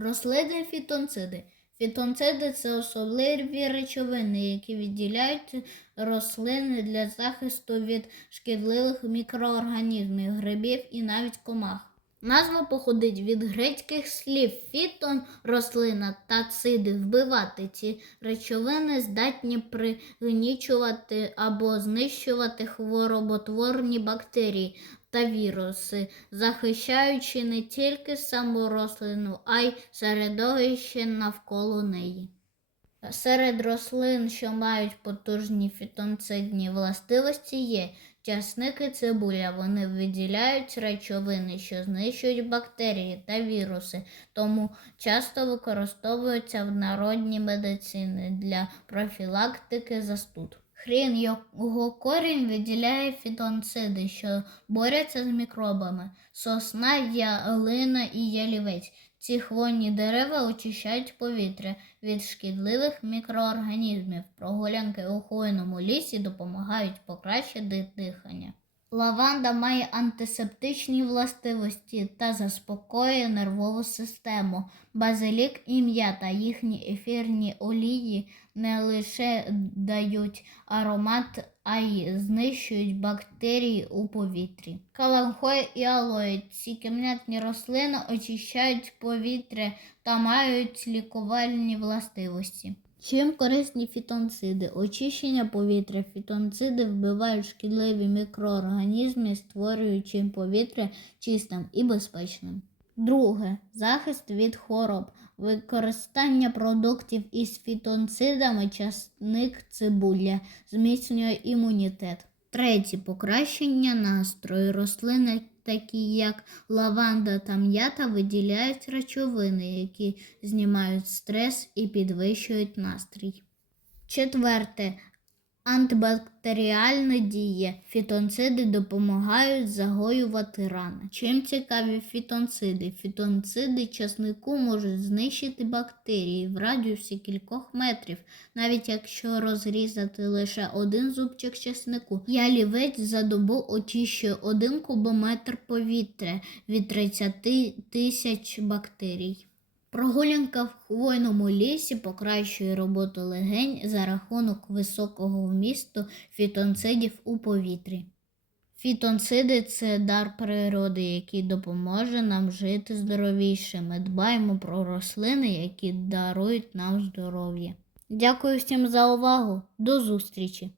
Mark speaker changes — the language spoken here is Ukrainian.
Speaker 1: Рослини фітонциди. Фітонциди це особливі речовини, які відділяють рослини для захисту від шкідливих мікроорганізмів, грибів і навіть комах. Назва походить від грецьких слів фітон рослина та циди вбивати. Ці речовини здатні пригнічувати або знищувати хвороботворні бактерії та віруси, захищаючи не тільки саму рослину, а й середовище навколо неї. Серед рослин, що мають потужні фітонцидні властивості, є часник і цибуля. Вони виділяють речовини, що знищують бактерії та віруси, тому часто використовуються в народній медицині для профілактики застуд. Хрін його корінь виділяє фітонциди, що борються з мікробами, сосна, ялина і ялівець. Ці хвойні дерева очищають повітря від шкідливих мікроорганізмів. Прогулянки у хвойному лісі допомагають покращити дихання. Лаванда має антисептичні властивості та заспокоює нервову систему. Базилік і м'ята, їхні ефірні олії не лише дають аромат, а й знищують бактерії у повітрі. Каламхой і алоє ці кімнатні рослини очищають повітря та мають лікувальні властивості. Чим корисні фітонциди? Очищення повітря. Фітонциди вбивають шкідливі мікроорганізми, створюючи повітря чистим і безпечним. Друге захист від хвороб. Використання продуктів із фітонцидами, часник, цибуля зміцнює імунітет. Третє покращення настрою. Рослини, такі як лаванда та м'ята, виділяють речовини, які знімають стрес і підвищують настрій. Четверте антибактеріальна дія. Фітонциди допомагають загоювати рани. Чим цікаві фітонциди? Фітонциди часнику можуть знищити бактерії в радіусі кількох метрів, навіть якщо розрізати лише один зубчик часнику. Ялівець за добу очищує один кубометр повітря від 30 тисяч бактерій. Прогулянка в хвойному лісі покращує роботу легень за рахунок високого вмісту фітонцидів у повітрі. Фітонциди це дар природи, який допоможе нам жити здоровіше. Ми дбаємо про рослини, які дарують нам здоров'я. Дякую всім за увагу. До зустрічі!